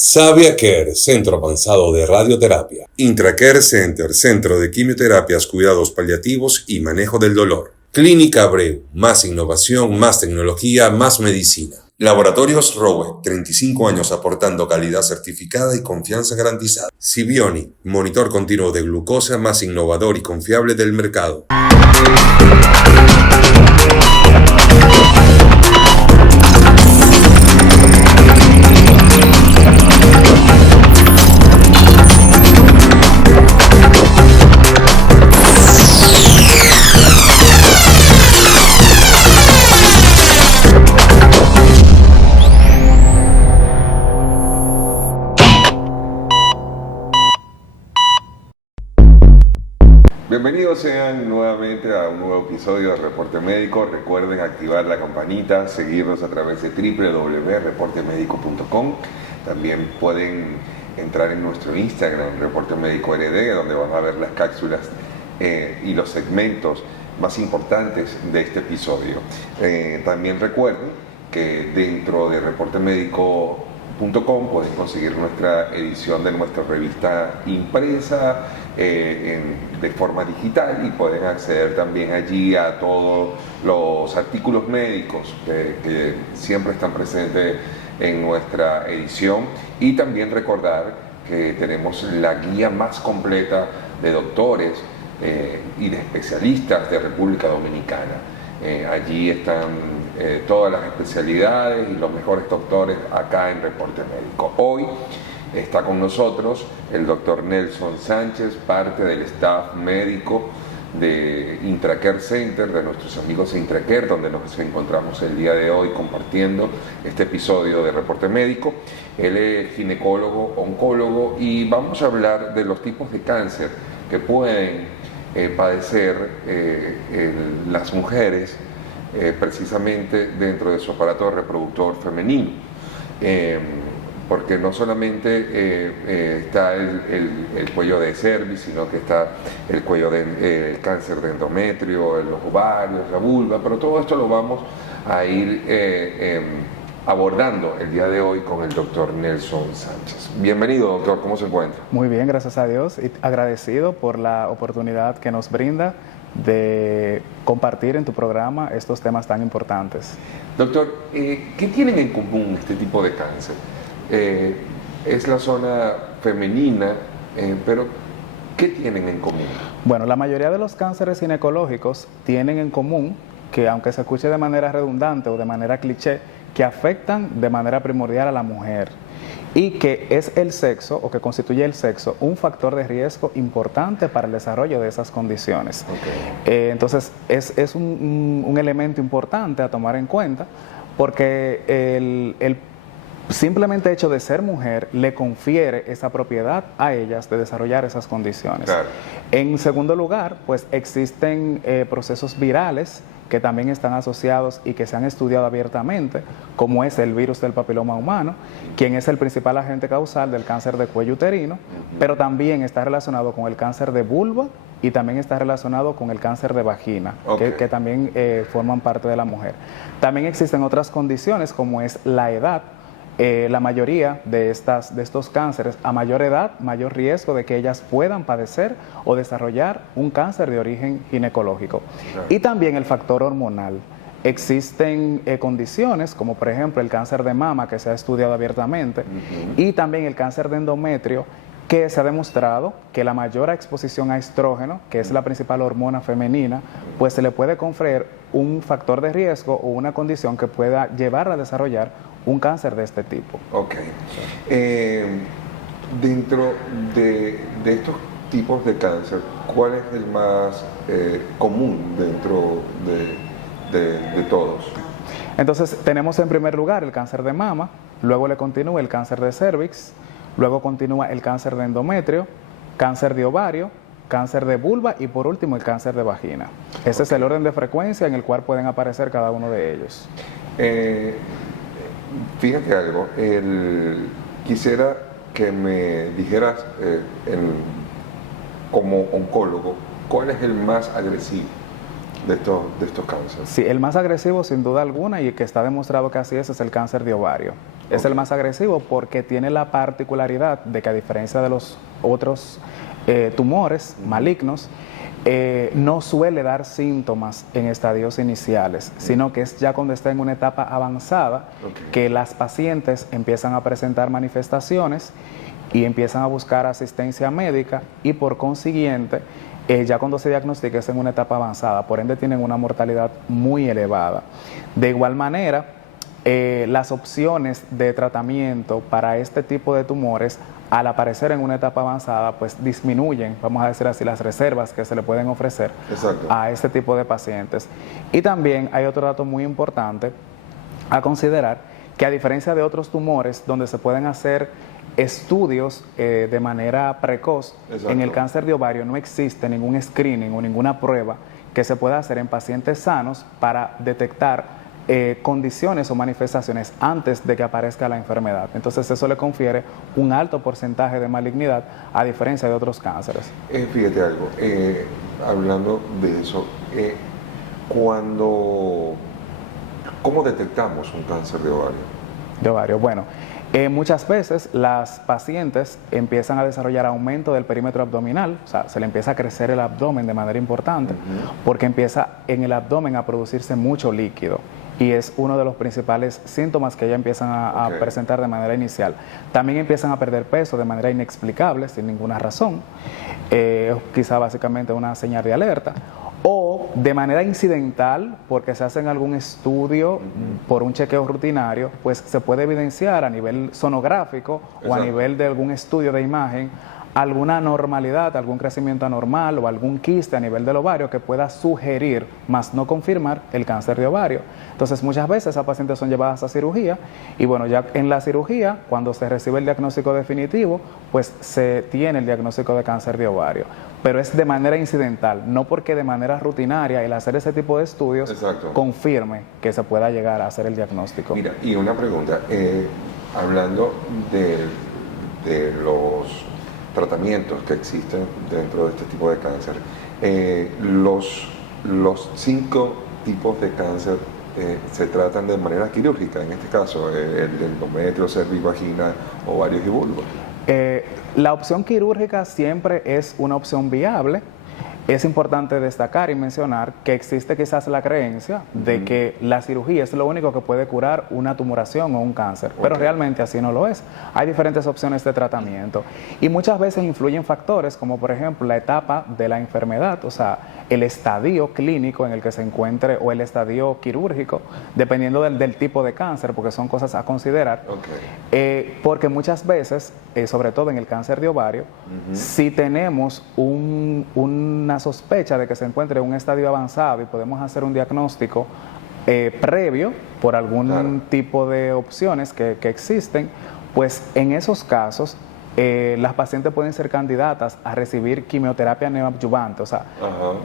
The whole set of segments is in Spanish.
Sabia Care, Centro Avanzado de Radioterapia. Intracare Center, Centro de Quimioterapias, Cuidados Paliativos y Manejo del Dolor. Clínica Abreu, más innovación, más tecnología, más medicina. Laboratorios Rowe, 35 años aportando calidad certificada y confianza garantizada. Sibioni, monitor continuo de glucosa más innovador y confiable del mercado. Bienvenidos sean nuevamente a un nuevo episodio de Reporte Médico. Recuerden activar la campanita, seguirnos a través de www.reportemedico.com. También pueden entrar en nuestro Instagram, Reporte Médico RD, donde van a ver las cápsulas y los segmentos más importantes de este episodio. También recuerden que dentro de reportemedico.com pueden conseguir nuestra edición de nuestra revista impresa de forma digital, y pueden acceder también allí a todos los artículos médicos que siempre están presentes en nuestra edición. Y también recordar que tenemos la guía más completa de doctores y de especialistas de República Dominicana. Allí están todas las especialidades y los mejores doctores acá en Reporte Médico. Hoy está con nosotros el doctor Nelson Sánchez, parte del staff médico de Intracare Center, de nuestros amigos de Intracare, donde nos encontramos el día de hoy compartiendo este episodio de Reporte Médico. Él es ginecólogo, oncólogo, y vamos a hablar de los tipos de cáncer que pueden padecer las mujeres precisamente dentro de su aparato reproductor femenino, porque no solamente está el cuello de cervix, sino que está el cuello del cáncer de endometrio, los ovarios, la vulva, pero todo esto lo vamos a ir abordando el día de hoy con el doctor Nelson Sánchez. Bienvenido, doctor, ¿cómo se encuentra? Muy bien, gracias a Dios, y agradecido por la oportunidad que nos brinda de compartir en tu programa estos temas tan importantes. Doctor, ¿qué tienen en común este tipo de cáncer? Es la zona femenina, pero ¿qué tienen en común? Bueno, la mayoría de los cánceres ginecológicos tienen en común que, aunque se escuche de manera redundante o de manera cliché, que afectan de manera primordial a la mujer, y que es el sexo, o que constituye el sexo, un factor de riesgo importante para el desarrollo de esas condiciones. Okay. Entonces, es un elemento importante a tomar en cuenta, porque el simplemente hecho de ser mujer le confiere esa propiedad a ellas de desarrollar esas condiciones. Claro. En segundo lugar, pues existen procesos virales que también están asociados y que se han estudiado abiertamente, como es el virus del papiloma humano, quien es el principal agente causal del cáncer de cuello uterino, pero también está relacionado con el cáncer de vulva y también está relacionado con el cáncer de vagina, okay, que también forman parte de la mujer. También existen otras condiciones, como es la edad. La mayoría de estos cánceres, a mayor edad, mayor riesgo de que ellas puedan padecer o desarrollar un cáncer de origen ginecológico. Claro. Y también el factor hormonal. Existen condiciones como, por ejemplo, el cáncer de mama, que se ha estudiado abiertamente, y también el cáncer de endometrio, que se ha demostrado que la mayor exposición a estrógeno, que es la principal hormona femenina, pues se le puede conferir un factor de riesgo o una condición que pueda llevar a desarrollar un cáncer de este tipo. Ok. Dentro de estos tipos de cáncer, ¿cuál es el más común dentro de todos? Entonces, tenemos en primer lugar el cáncer de mama, luego le continúa el cáncer de cervix, luego continúa el cáncer de endometrio, cáncer de ovario, cáncer de vulva y por último el cáncer de vagina. Ese es el orden de frecuencia en el cual pueden aparecer cada uno de ellos. Fíjate algo, quisiera que me dijeras como oncólogo, ¿cuál es el más agresivo? de estos cánceres. Sí, el más agresivo sin duda alguna y que está demostrado que así es el cáncer de ovario. Es el más agresivo porque tiene la particularidad de que a diferencia de los otros tumores malignos, no suele dar síntomas en estadios iniciales, sino que es ya cuando está en una etapa avanzada que las pacientes empiezan a presentar manifestaciones y empiezan a buscar asistencia médica y por consiguiente, ya cuando se diagnostica es en una etapa avanzada, por ende tienen una mortalidad muy elevada. De igual manera, las opciones de tratamiento para este tipo de tumores, al aparecer en una etapa avanzada, pues disminuyen, vamos a decir así, las reservas que se le pueden ofrecer a este tipo de pacientes. Y también hay otro dato muy importante a considerar, que a diferencia de otros tumores donde se pueden hacer estudios de manera precoz, en el cáncer de ovario no existe ningún screening o ninguna prueba que se pueda hacer en pacientes sanos para detectar condiciones o manifestaciones antes de que aparezca la enfermedad. Entonces eso le confiere un alto porcentaje de malignidad a diferencia de otros cánceres. Fíjate algo, hablando de eso, ¿cómo detectamos un cáncer de ovario? De ovario, bueno, muchas veces las pacientes empiezan a desarrollar aumento del perímetro abdominal, o sea, se le empieza a crecer el abdomen de manera importante, porque empieza en el abdomen a producirse mucho líquido y es uno de los principales síntomas que ya empiezan a presentar de manera inicial. También empiezan a perder peso de manera inexplicable, sin ninguna razón, quizá básicamente una señal de alerta, o de manera incidental, porque se hace en algún estudio por un chequeo rutinario, pues se puede evidenciar a nivel sonográfico o a nivel de algún estudio de imagen alguna anormalidad, algún crecimiento anormal o algún quiste a nivel del ovario que pueda sugerir, más no confirmar, el cáncer de ovario. Entonces muchas veces esas pacientes son llevadas a cirugía y bueno, ya en la cirugía, cuando se recibe el diagnóstico definitivo, pues se tiene el diagnóstico de cáncer de ovario. Pero es de manera incidental, no porque de manera rutinaria el hacer ese tipo de estudios confirme que se pueda llegar a hacer el diagnóstico. Mira, y una pregunta, hablando de los tratamientos que existen dentro de este tipo de cáncer, los 5 tipos de cáncer se tratan de manera quirúrgica, en este caso el endometrio, cervix, vagina, ovarios y vulva. La opción quirúrgica siempre es una opción viable. Es importante destacar y mencionar que existe quizás la creencia de que la cirugía es lo único que puede curar una tumoración o un cáncer, pero realmente así no lo es. Hay diferentes opciones de tratamiento y muchas veces influyen factores como por ejemplo la etapa de la enfermedad, o sea, el estadio clínico en el que se encuentre o el estadio quirúrgico, dependiendo del tipo de cáncer, porque son cosas a considerar. Porque muchas veces, sobre todo en el cáncer de ovario, si tenemos una sospecha de que se encuentre en un estadio avanzado y podemos hacer un diagnóstico previo por algún tipo de opciones que existen, pues en esos casos las pacientes pueden ser candidatas a recibir quimioterapia neoadyuvante, o sea,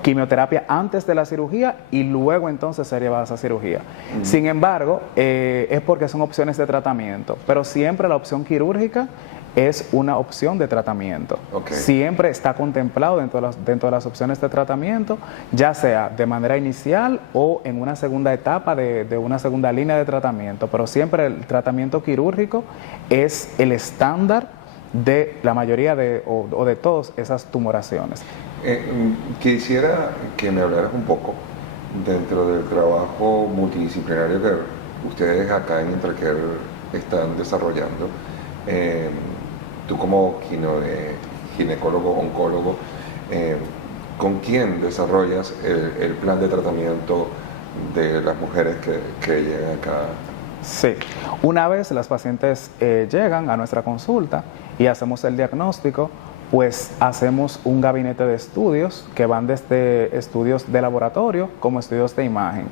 quimioterapia antes de la cirugía y luego entonces ser llevadas a cirugía. Sin embargo, es porque son opciones de tratamiento, pero siempre la opción quirúrgica es una opción de tratamiento. Siempre está contemplado dentro de las opciones de tratamiento, ya sea de manera inicial o en una segunda etapa de una segunda línea de tratamiento, pero siempre el tratamiento quirúrgico es el estándar de la mayoría o de todas esas tumoraciones. Quisiera que me hablaras un poco dentro del trabajo multidisciplinario que ustedes acá en Intracare están desarrollando. Tú como ginecólogo, oncólogo, ¿con quién desarrollas el plan de tratamiento de las mujeres que llegan acá? Sí, una vez las pacientes llegan a nuestra consulta y hacemos el diagnóstico, pues hacemos un gabinete de estudios que van desde estudios de laboratorio como estudios de imagen.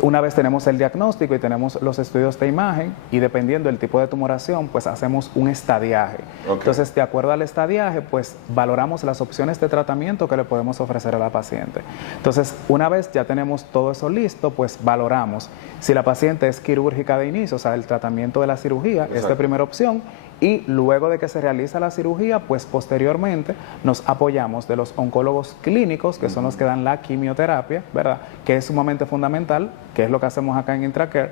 Una vez tenemos el diagnóstico y tenemos los estudios de imagen y dependiendo del tipo de tumoración, pues hacemos un estadiaje. Entonces, de acuerdo al estadiaje, pues valoramos las opciones de tratamiento que le podemos ofrecer a la paciente. Entonces, una vez ya tenemos todo eso listo, pues valoramos si la paciente es quirúrgica de inicio, o sea, el tratamiento de la cirugía es de primera opción, y luego de que se realiza la cirugía, pues posteriormente nos apoyamos de los oncólogos clínicos, que son los que dan la quimioterapia, ¿verdad? Que es sumamente fundamental, que es lo que hacemos acá en Intracare.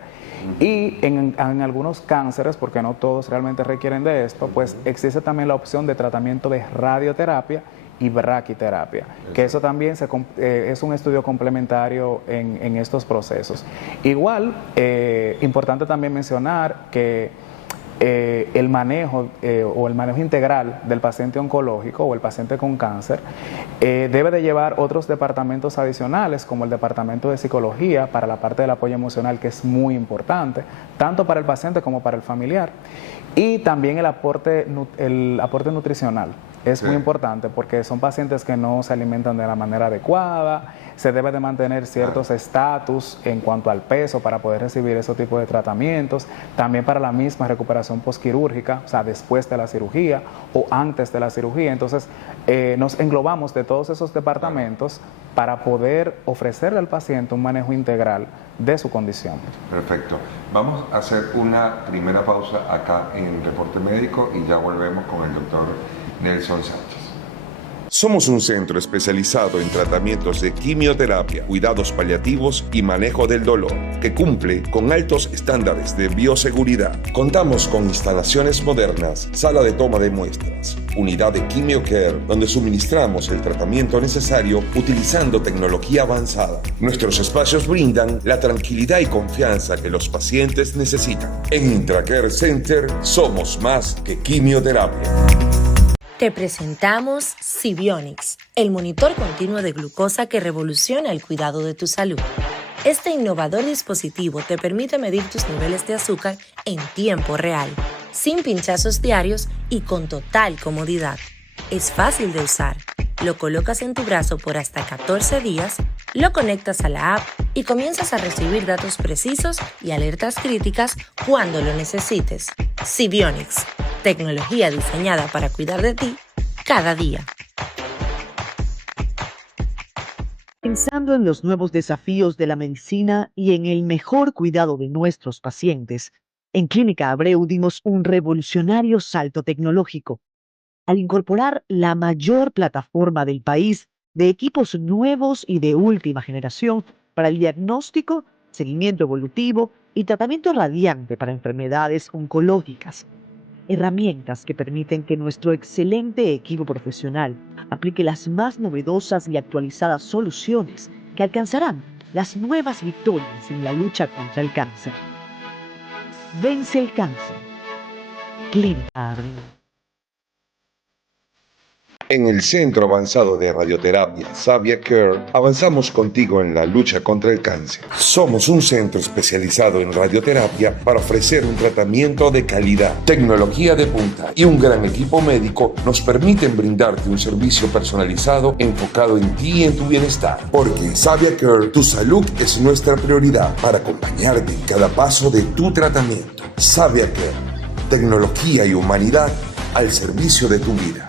Y en algunos cánceres, porque no todos realmente requieren de esto, pues existe también la opción de tratamiento de radioterapia y braquiterapia, que eso también es un estudio complementario en estos procesos. Igual, importante también mencionar que el manejo o el manejo integral del paciente oncológico o el paciente con cáncer debe de llevar otros departamentos adicionales, como el departamento de psicología para la parte del apoyo emocional, que es muy importante, tanto para el paciente como para el familiar, y también el aporte nutricional. Es muy importante porque son pacientes que no se alimentan de la manera adecuada, se debe de mantener ciertos estatus en cuanto al peso para poder recibir ese tipo de tratamientos, también para la misma recuperación postquirúrgica, o sea, después de la cirugía o antes de la cirugía. Entonces, nos englobamos de todos esos departamentos para poder ofrecerle al paciente un manejo integral de su condición. Perfecto. Vamos a hacer una primera pausa acá en Reporte Médico y ya volvemos con el doctor Nelson Sánchez. Somos un centro especializado en tratamientos de quimioterapia, cuidados paliativos y manejo del dolor, que cumple con altos estándares de bioseguridad. Contamos con instalaciones modernas, sala de toma de muestras, unidad de QuimioCare, donde suministramos el tratamiento necesario utilizando tecnología avanzada. Nuestros espacios brindan la tranquilidad y confianza que los pacientes necesitan. En Intracare Center somos más que quimioterapia. Te presentamos Sibionics, el monitor continuo de glucosa que revoluciona el cuidado de tu salud. Este innovador dispositivo te permite medir tus niveles de azúcar en tiempo real, sin pinchazos diarios y con total comodidad. Es fácil de usar. Lo colocas en tu brazo por hasta 14 días, lo conectas a la app y comienzas a recibir datos precisos y alertas críticas cuando lo necesites. Sibionics, tecnología diseñada para cuidar de ti cada día. Pensando en los nuevos desafíos de la medicina y en el mejor cuidado de nuestros pacientes, en Clínica Abreu dimos un revolucionario salto tecnológico al incorporar la mayor plataforma del país de equipos nuevos y de última generación para el diagnóstico, seguimiento evolutivo y tratamiento radiante para enfermedades oncológicas. Herramientas que permiten que nuestro excelente equipo profesional aplique las más novedosas y actualizadas soluciones que alcanzarán las nuevas victorias en la lucha contra el cáncer. Vence el cáncer. Clínica Abreu. En el Centro Avanzado de Radioterapia Savia Care, avanzamos contigo en la lucha contra el cáncer. Somos un centro especializado en radioterapia para ofrecer un tratamiento de calidad. Tecnología de punta y un gran equipo médico nos permiten brindarte un servicio personalizado enfocado en ti y en tu bienestar. Porque en Savia Care, tu salud es nuestra prioridad para acompañarte en cada paso de tu tratamiento. Savia Care, tecnología y humanidad al servicio de tu vida.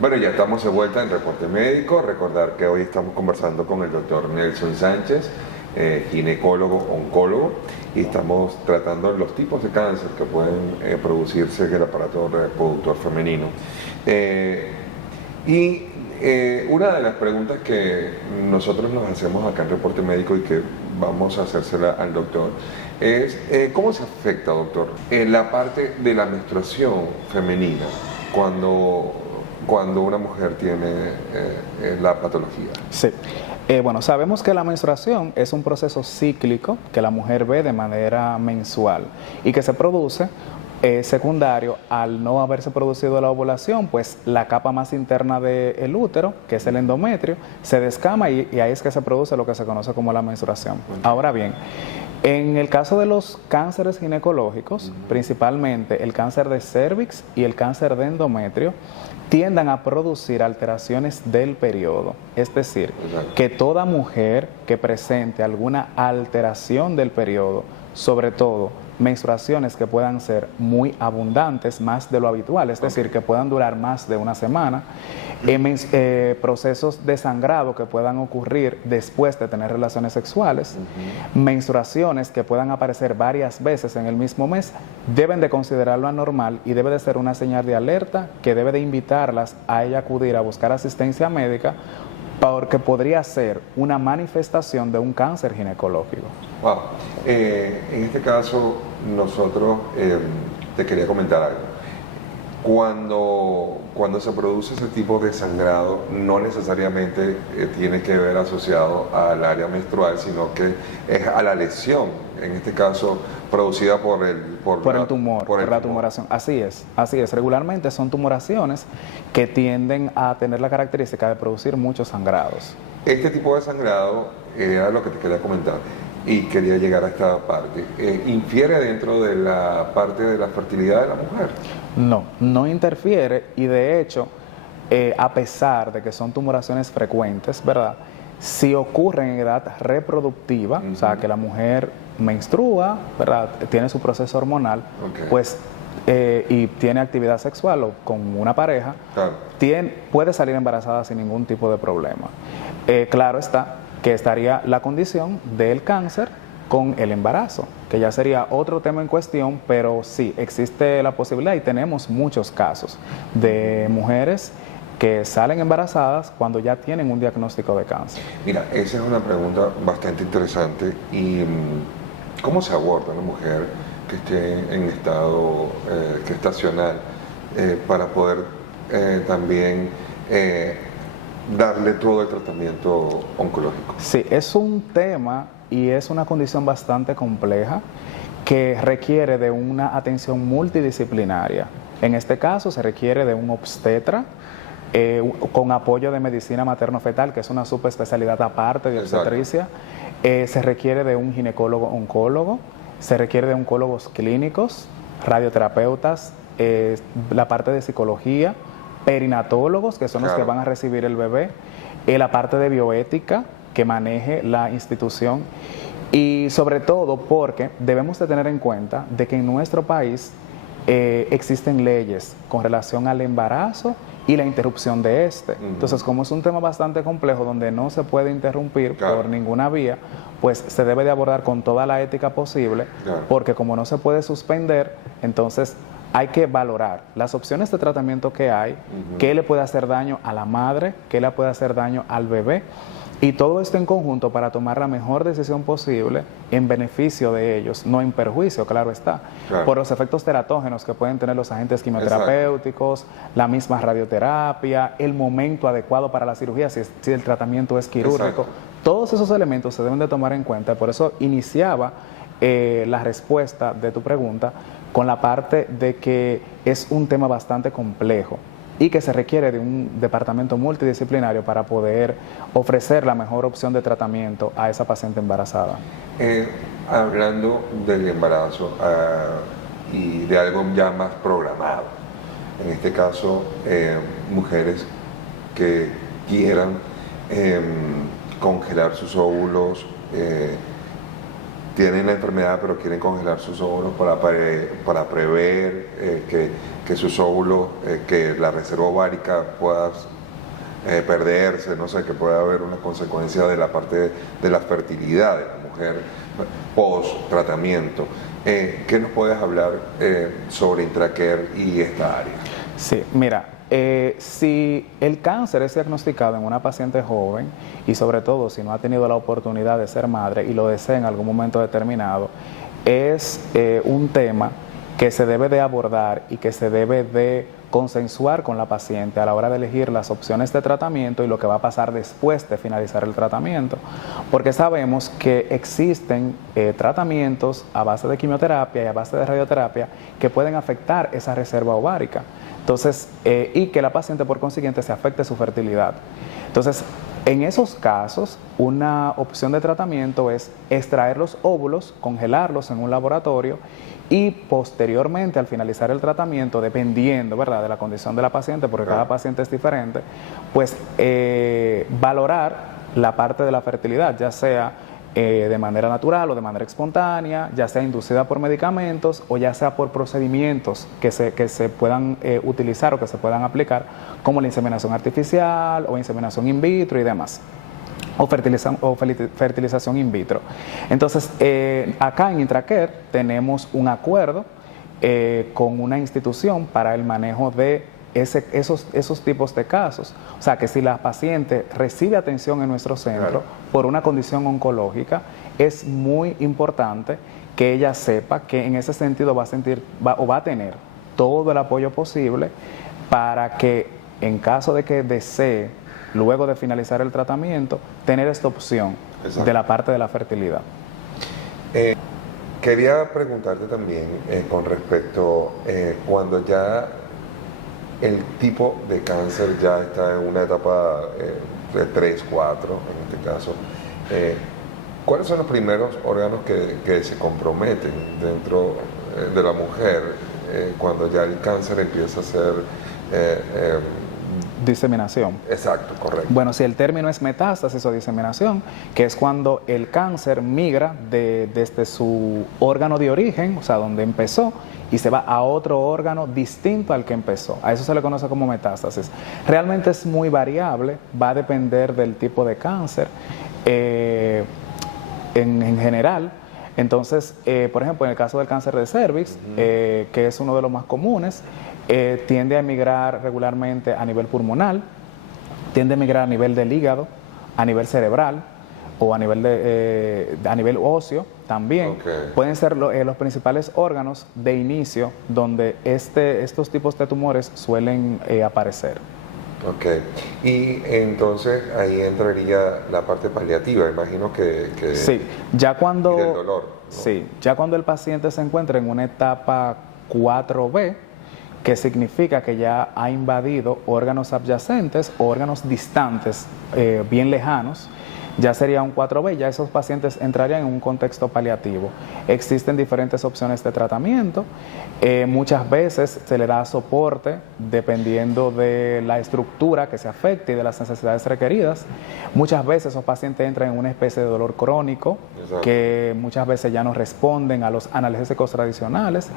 Bueno, ya estamos de vuelta en Reporte Médico. Recordar que hoy estamos conversando con el doctor Nelson Sánchez, ginecólogo, oncólogo, y estamos tratando los tipos de cáncer que pueden producirse en el aparato reproductor femenino. Una de las preguntas que nosotros nos hacemos acá en Reporte Médico y que vamos a hacérsela al doctor es ¿cómo se afecta, doctor, en la parte de la menstruación femenina cuando una mujer tiene la patología? Sí. Bueno, sabemos que la menstruación es un proceso cíclico que la mujer ve de manera mensual y que se produce secundario al no haberse producido la ovulación, pues la capa más interna del útero, que es el endometrio, se descama y ahí es que se produce lo que se conoce como la menstruación. Ahora bien, en el caso de los cánceres ginecológicos, principalmente el cáncer de cérvix y el cáncer de endometrio, tiendan a producir alteraciones del periodo. Es decir, que toda mujer que presente alguna alteración del periodo, sobre todo menstruaciones que puedan ser muy abundantes, más de lo habitual, es decir, que puedan durar más de una semana, procesos de sangrado que puedan ocurrir después de tener relaciones sexuales, menstruaciones que puedan aparecer varias veces en el mismo mes, deben de considerarlo anormal y debe de ser una señal de alerta que debe de invitarlas a ella acudir a buscar asistencia médica, porque podría ser una manifestación de un cáncer ginecológico. Wow. En este caso, nosotros te quería comentar algo. Cuando se produce ese tipo de sangrado, no necesariamente tiene que ver asociado al área menstrual, sino que es a la lesión, en este caso producida por el tumor, por la tumoración. Así es. Regularmente son tumoraciones que tienden a tener la característica de producir muchos sangrados. Este tipo de sangrado era lo que te quería comentar y quería llegar a esta parte. ¿Infiere dentro de la parte de la fertilidad de la mujer? No interfiere, y de hecho, a pesar de que son tumoraciones frecuentes, ¿verdad? Si ocurren en edad reproductiva, o sea, que la mujer menstrua, ¿verdad? Tiene su proceso hormonal, pues, y tiene actividad sexual o con una pareja, puede salir embarazada sin ningún tipo de problema. Claro está que estaría la condición del cáncer con el embarazo, que ya sería otro tema en cuestión, pero sí, existe la posibilidad y tenemos muchos casos de mujeres que salen embarazadas cuando ya tienen un diagnóstico de cáncer. Mira, esa es una pregunta bastante interesante. ¿Y cómo se aborda una mujer que esté en estado gestacional para poder también darle todo el tratamiento oncológico? Sí, es un tema y es una condición bastante compleja que requiere de una atención multidisciplinaria. En este caso se requiere de un obstetra, con apoyo de medicina materno-fetal, que es una subespecialidad aparte de obstetricia. Se requiere de un ginecólogo-oncólogo, se requiere de oncólogos clínicos, radioterapeutas, la parte de psicología, perinatólogos, que son los que van a recibir el bebé, la parte de bioética que maneje la institución, y sobre todo porque debemos de tener en cuenta de que en nuestro país existen leyes con relación al embarazo y la interrupción de este. Entonces, como es un tema bastante complejo donde no se puede interrumpir por ninguna vía, pues se debe de abordar con toda la ética posible, porque como no se puede suspender, entonces hay que valorar las opciones de tratamiento que hay, qué le puede hacer daño a la madre, qué le puede hacer daño al bebé, y todo esto en conjunto para tomar la mejor decisión posible en beneficio de ellos, no en perjuicio, claro está, por los efectos teratógenos que pueden tener los agentes quimioterapéuticos, la misma radioterapia, el momento adecuado para la cirugía, si el tratamiento es quirúrgico. Todos esos elementos se deben de tomar en cuenta, por eso iniciaba la respuesta de tu pregunta con la parte de que es un tema bastante complejo y que se requiere de un departamento multidisciplinario para poder ofrecer la mejor opción de tratamiento a esa paciente embarazada. Hablando del embarazo y de algo ya más programado, en este caso mujeres que quieran congelar sus óvulos, tienen la enfermedad pero quieren congelar sus óvulos para prever que sus óvulos, que la reserva ovárica pueda perderse, no sé, que pueda haber una consecuencia de la parte de la fertilidad de la mujer post tratamiento. ¿Qué nos puedes hablar sobre Intracare y esta área? Sí, mira, si el cáncer es diagnosticado en una paciente joven y sobre todo si no ha tenido la oportunidad de ser madre y lo desea en algún momento determinado, es un tema que se debe de abordar y que se debe de consensuar con la paciente a la hora de elegir las opciones de tratamiento y lo que va a pasar después de finalizar el tratamiento, porque sabemos que existen tratamientos a base de quimioterapia y a base de radioterapia que pueden afectar esa reserva ovárica. Entonces, y que la paciente por consiguiente se afecte su fertilidad. Entonces, en esos casos, una opción de tratamiento es extraer los óvulos, congelarlos en un laboratorio y posteriormente, al finalizar el tratamiento, dependiendo, ¿verdad?, de la condición de la paciente, porque cada paciente es diferente, pues valorar la parte de la fertilidad, ya sea de manera natural o de manera espontánea, ya sea inducida por medicamentos o ya sea por procedimientos que se puedan utilizar o que se puedan aplicar, como la inseminación artificial o inseminación in vitro y demás, o fertilización in vitro. Entonces, acá en Intracare tenemos un acuerdo con una institución para el manejo de esos tipos de casos. O sea, que si la paciente recibe atención en nuestro centro por una condición oncológica, es muy importante que ella sepa que en ese sentido va a tener todo el apoyo posible para que, en caso de que desee, luego de finalizar el tratamiento, tener esta opción de la parte de la fertilidad. Quería preguntarte también con respecto cuando ya el tipo de cáncer ya está en una etapa de 3, 4, en este caso, ¿cuáles son los primeros órganos que se comprometen dentro de la mujer cuando ya el cáncer empieza a ser... diseminación. Exacto, correcto. Bueno, si el término es metástasis o diseminación, que es cuando el cáncer migra desde su órgano de origen, o sea, donde empezó, y se va a otro órgano distinto al que empezó. A eso se le conoce como metástasis. Realmente es muy variable, va a depender del tipo de cáncer en general. Entonces, por ejemplo, en el caso del cáncer de cervix, que es uno de los más comunes, tiende a emigrar regularmente a nivel pulmonar, tiende a emigrar a nivel del hígado, a nivel cerebral o a nivel óseo también. Pueden ser los principales órganos de inicio donde estos tipos de tumores suelen aparecer. Ok, y entonces ahí entraría la parte paliativa, imagino que sí, ya cuando, y del dolor, ¿no? Sí, ya cuando el paciente se encuentra en una etapa 4B, que significa que ya ha invadido órganos adyacentes o órganos distantes, bien lejanos, ya sería un 4B, ya esos pacientes entrarían en un contexto paliativo. Existen diferentes opciones de tratamiento, muchas veces se le da soporte dependiendo de la estructura que se afecte y de las necesidades requeridas. Muchas veces esos pacientes entran en una especie de dolor crónico, que muchas veces ya no responden a los analgésicos tradicionales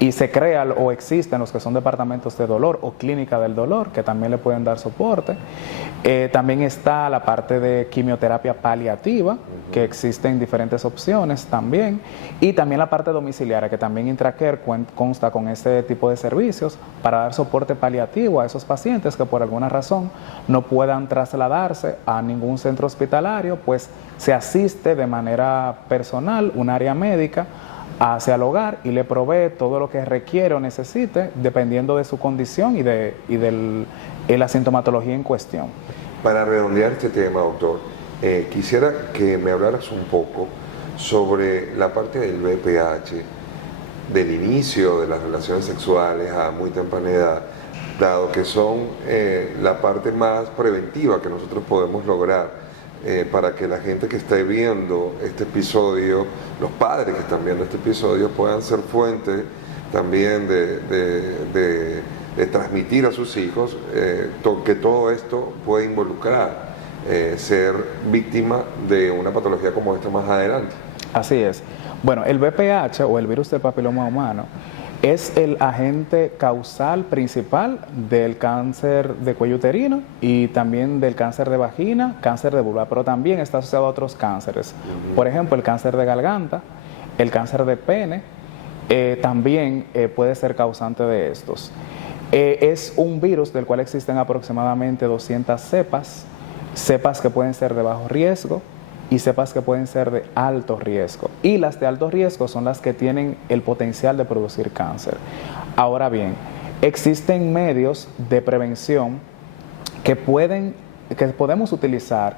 y se crean o existen los que son departamentos de dolor o clínica del dolor que también le pueden dar soporte. También está la parte de quimioterapia paliativa, que existen diferentes opciones también, y también la parte domiciliaria, que también Intracare consta con este tipo de servicios para dar soporte paliativo a esos pacientes que por alguna razón no puedan trasladarse a ningún centro hospitalario, pues se asiste de manera personal, un área médica, hacia el hogar y le provee todo lo que requiere o necesite dependiendo de su condición y de la sintomatología en cuestión. Para redondear este tema, doctor, quisiera que me hablaras un poco sobre la parte del BPH, del inicio de las relaciones sexuales a muy temprana edad, dado que son la parte más preventiva que nosotros podemos lograr para que la gente que esté viendo este episodio, los padres que están viendo este episodio, puedan ser fuente también de transmitir a sus hijos que todo esto puede involucrar ser víctima de una patología como esta más adelante. Así es. Bueno, el VPH o el virus del papiloma humano es el agente causal principal del cáncer de cuello uterino y también del cáncer de vagina, cáncer de vulva, pero también está asociado a otros cánceres. Por ejemplo, el cáncer de garganta, el cáncer de pene, también puede ser causante de estos. Es un virus del cual existen aproximadamente 200 cepas que pueden ser de bajo riesgo y cepas que pueden ser de alto riesgo. Y las de alto riesgo son las que tienen el potencial de producir cáncer. Ahora bien, existen medios de prevención que podemos utilizar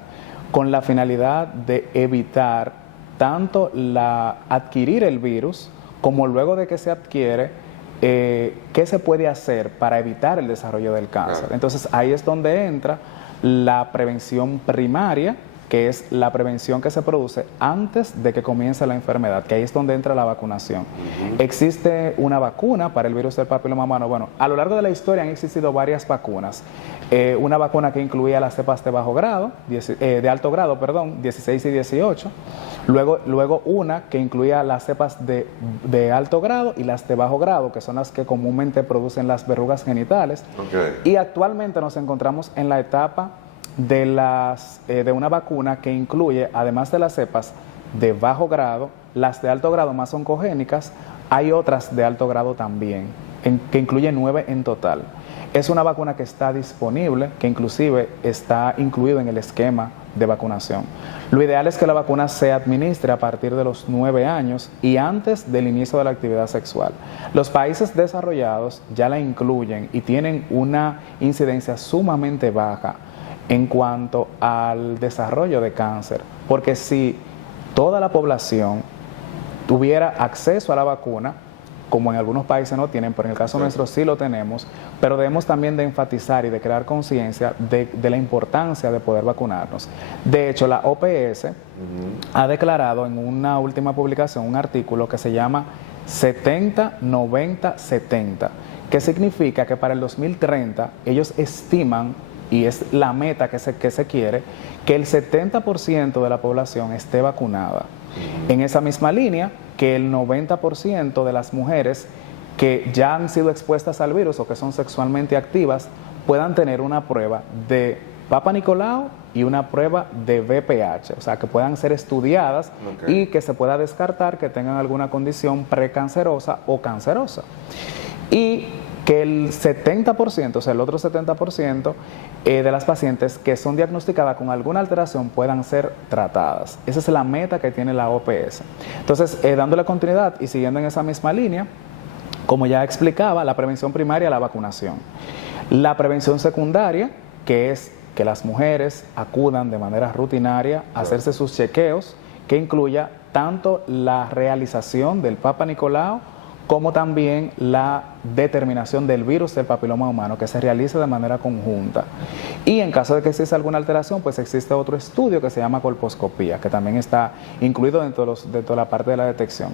con la finalidad de evitar tanto adquirir el virus como luego de que se adquiere, qué se puede hacer para evitar el desarrollo del cáncer. Entonces ahí es donde entra la prevención primaria, que es la prevención que se produce antes de que comience la enfermedad, que ahí es donde entra la vacunación. Existe una vacuna para el virus del papiloma humano. Bueno, a lo largo de la historia han existido varias vacunas. Una vacuna que incluía las cepas de de alto grado, 16 y 18. Luego una que incluía las cepas de alto grado y las de bajo grado, que son las que comúnmente producen las verrugas genitales. Y actualmente nos encontramos en la etapa de una vacuna que incluye, además de las cepas de bajo grado, las de alto grado más oncogénicas, hay otras de alto grado también, que incluye 9 en total. Es una vacuna que está disponible, que inclusive está incluido en el esquema de vacunación. Lo ideal es que la vacuna se administre a partir de los 9 años y antes del inicio de la actividad sexual. Los países desarrollados ya la incluyen y tienen una incidencia sumamente baja en cuanto al desarrollo de cáncer, porque si toda la población tuviera acceso a la vacuna, como en algunos países no tienen, pero en el caso nuestro sí lo tenemos, pero debemos también de enfatizar y de crear conciencia de la importancia de poder vacunarnos. De hecho, la OPS ha declarado en una última publicación un artículo que se llama 70-90-70, que significa que para el 2030 ellos estiman, y es la meta que se quiere, que el 70% de la población esté vacunada. En esa misma línea, que el 90% de las mujeres que ya han sido expuestas al virus o que son sexualmente activas puedan tener una prueba de Papa Nicolau y una prueba de VPH, o sea, que puedan ser estudiadas y que se pueda descartar que tengan alguna condición precancerosa o cancerosa. Y que el 70%, o sea, el otro 70% de las pacientes que son diagnosticadas con alguna alteración puedan ser tratadas. Esa es la meta que tiene la OPS. Entonces, dándole continuidad y siguiendo en esa misma línea, como ya explicaba, la prevención primaria, la vacunación. La prevención secundaria, que es que las mujeres acudan de manera rutinaria a hacerse sus chequeos, que incluya tanto la realización del Papa Nicolau como también la determinación del virus del papiloma humano, que se realiza de manera conjunta. Y en caso de que exista alguna alteración, pues existe otro estudio que se llama colposcopía, que también está incluido dentro de la parte de la detección.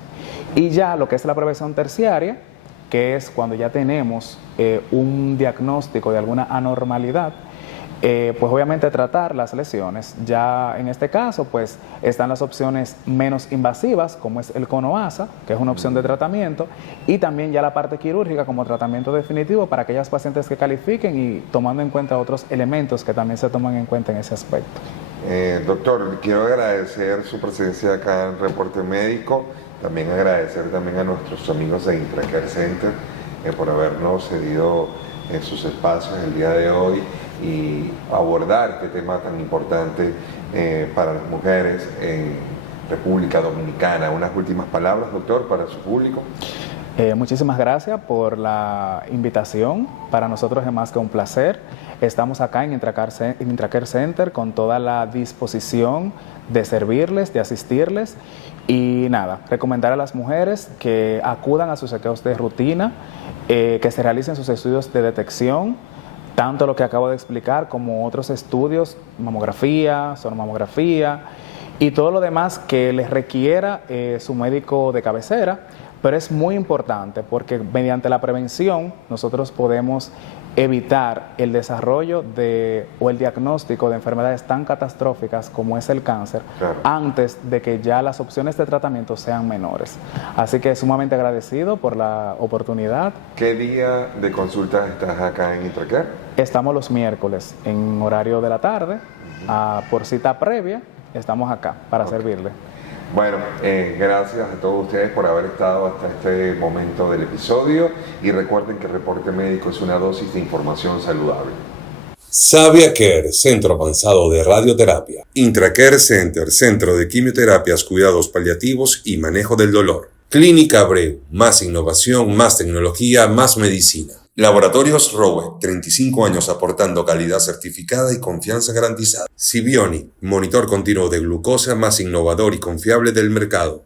Y ya lo que es la prevención terciaria, que es cuando ya tenemos un diagnóstico de alguna anormalidad, pues obviamente tratar las lesiones. Ya en este caso pues están las opciones menos invasivas, como es el cono-asa, que es una opción de tratamiento, y también ya la parte quirúrgica como tratamiento definitivo para aquellas pacientes que califiquen y tomando en cuenta otros elementos que también se toman en cuenta en ese aspecto. Doctor, quiero agradecer su presencia acá en Reporte Médico, también agradecer también a nuestros amigos de Intracare Center por habernos cedido sus espacios el día de hoy y abordar este tema tan importante para las mujeres en República Dominicana. Unas últimas palabras, doctor, para su público. Muchísimas gracias por la invitación. Para nosotros es más que un placer. Estamos acá en Intracare Center con toda la disposición de servirles, de asistirles y nada, recomendar a las mujeres que acudan a sus chequeos de rutina, que se realicen sus estudios de detección, tanto lo que acabo de explicar como otros estudios, mamografía, sonomamografía y todo lo demás que les requiera su médico de cabecera. Pero es muy importante porque mediante la prevención nosotros podemos evitar el desarrollo o el diagnóstico de enfermedades tan catastróficas como es el cáncer, claro, antes de que ya las opciones de tratamiento sean menores. Así que sumamente agradecido por la oportunidad. ¿Qué día de consultas estás acá en Intracare? Estamos los miércoles en horario de la tarde, por cita previa, estamos acá para servirle. Bueno, gracias a todos ustedes por haber estado hasta este momento del episodio y recuerden que el Reporte Médico es una dosis de información saludable. Savia Care, Centro Avanzado de Radioterapia. Intracare Center, Centro de Quimioterapias, Cuidados Paliativos y Manejo del Dolor. Clínica Abreu, más innovación, más tecnología, más medicina. Laboratorios Rowe, 35 años aportando calidad certificada y confianza garantizada. Sibionic, monitor continuo de glucosa más innovador y confiable del mercado.